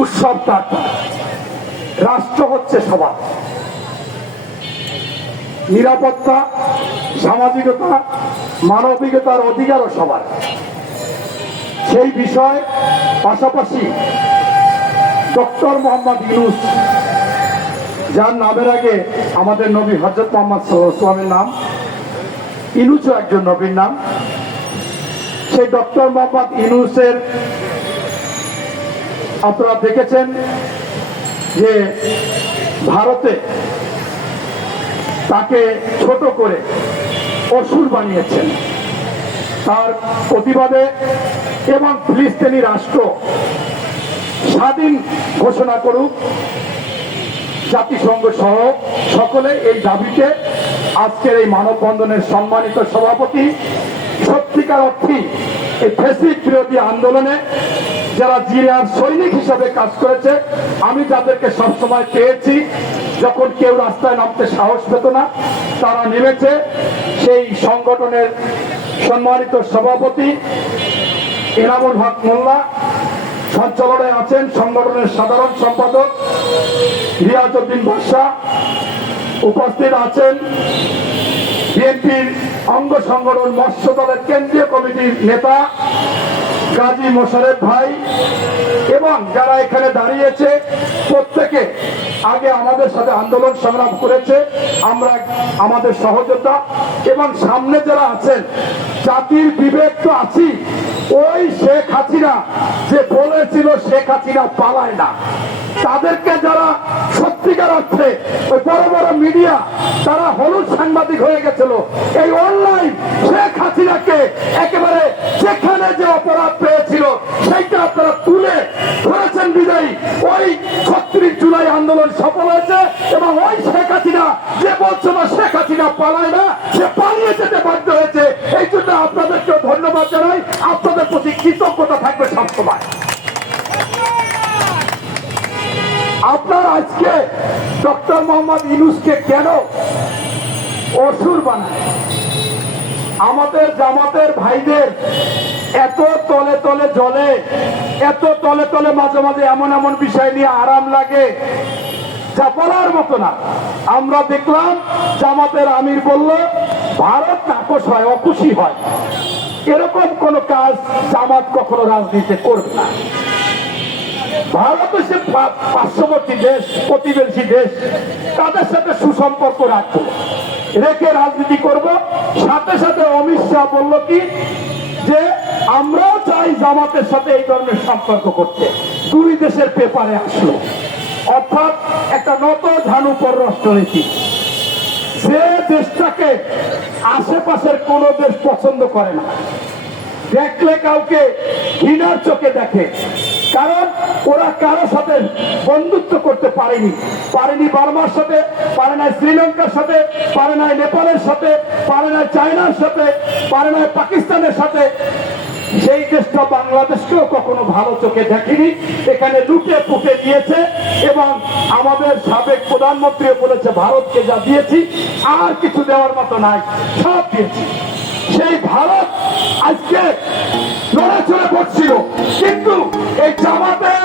উৎসব তার, রাষ্ট্র হচ্ছে সবার। নিরাপত্তা, সামাজিকতা, মানবিকতার অধিকারও সবার। সেই বিষয় পাশাপাশি ডক্টর মোহাম্মদ ইউনূস, যার নামের আগে আমাদের নবী হযরত মুহাম্মদ সাল্লাল্লাহু আলাইহি ওয়াসাল্লামের নাম, ইউনূসও একজন নবীর নাম। সেই ডক্টর মোহাম্মদ ইউনূসের আপনারা দেখেছেন যে ভারতে তাকে ছোট করে অসুর বানিয়েছেন। তার প্রতিবাদে এবং ফিলিস্তিনি রাষ্ট্র স্বাধীন ঘোষণা করুক, জাতিসংঘ সহ সকলে এই দাবিতে আজকের এই মানববন্ধনের সম্মানিত সভাপতি, সত্যিকার অর্থেই এই ফ্যাসিস্ট বিরোধী আন্দোলনে যারা জিয়ার সৈনিক হিসাবে কাজ করেছে, আমি যাদেরকে সবসময় পেয়েছি, যখন কেউ রাস্তায় নামতে সাহস পেত না তারা নেমেছে। সেই সংগঠনের সম্মানিত সভাপতি এনামুল হক মোল্লা, সঞ্চালনায় আছেন সংগঠনের সাধারণ সম্পাদক রিয়াজউদ্দিন বাদশা, উপস্থিত আছেন বিএনপির অঙ্গ সংগঠন মৎস্য দলের কেন্দ্রীয় কমিটির নেতা গাজী মোশাররফ ভাই, এবং যারা এখানে দাঁড়িয়েছে প্রত্যেকে আগে আমাদের সাথে আন্দোলন সংগ্রাম করেছে, আমরা আমাদের সহযোদ্ধা। এবং সামনে যারা আছেন, জাতির বিবেক তো আছি, ওই শেখ হাসিনা যে বলেছিল শেখ হাসিনা পালায় না, তাদেরকে যারা সত্যিকার অর্থে ওই বড় বড় মিডিয়া তারা হলুদ সাংবাদিক হয়ে গেছিল, এই অনলাইন শেখ হাসিনাকে একেবারে যেখানে যে অপরাধ পেয়েছিল সেইটা আপনারা তুলে ধরেছেন বিদায়ী ওই ৩৬ জুলাই আন্দোলন সফল হয়েছে। এবং ওই শেখ হাসিনা যে বলছিল শেখ হাসিনা পালায় না, সে পালিয়ে যেতে বাধ্য হয়েছে। এই জন্য আপনাদেরকে ধন্যবাদ জানাই, আপনাদের প্রতি কৃতজ্ঞতা থাকবে সবসময়। আপনার আজকে ডক্টর মোহাম্মদ ইউনূসকে কেন অসুর বানায়? আমাদের জামাতের ভাইদের এত তলে তলে জ্বলে, এত তলে তলে মাঝে মাঝে এমন এমন বিষয় নিয়ে আরাম লাগে যা বলার মতো না। আমরা দেখলাম জামাতের আমির বলল ভারত নাকশ হয়, অখুশি হয়। এরকম কোন কাজ জামাত কখনো রাজনীতি করবে না। ভারত হচ্ছে পার্শ্ববর্তী দেশ, প্রতিবেশী দেশ, তাদের সাথে সুসম্পর্ক রাখবো, রেখে রাজনীতি করব। সাথে সাথে অমিত শাহ বলল কি যে আমরাও চাই জামাতের সাথে এই ধরনের সম্পর্ক করতে। দুই দেশের পেপারে আসলো, অর্থাৎ একটা নত ঝানু পররাষ্ট্রনীতি। যে দেশটাকে আশেপাশের কোন দেশ পছন্দ করে না, দেখলে কাউকে ঘৃণার চোখে দেখে, কারণ ওরা কারো সাথে বন্ধুত্ব করতে পারেনি। বার্মার সাথে, পারে না শ্রীলঙ্কার সাথে, পারে না নেপালের সাথে, পারে না চায়নার সাথে, পারে না পাকিস্তানের সাথে। সেই দেশটা বাংলাদেশকেও কখনো ভালো চোখে দেখেনি, এখানে লুটে পুটে দিয়েছে। এবং আমাদের সাবেক প্রধানমন্ত্রীও বলেছে ভারতকে যা দিয়েছি আর কিছু দেওয়ার মতো নাই, সব দিয়েছি। সেই ভারত আজকে নড়ে চড়ে পড়ছিল, কিন্তু এই জামাতের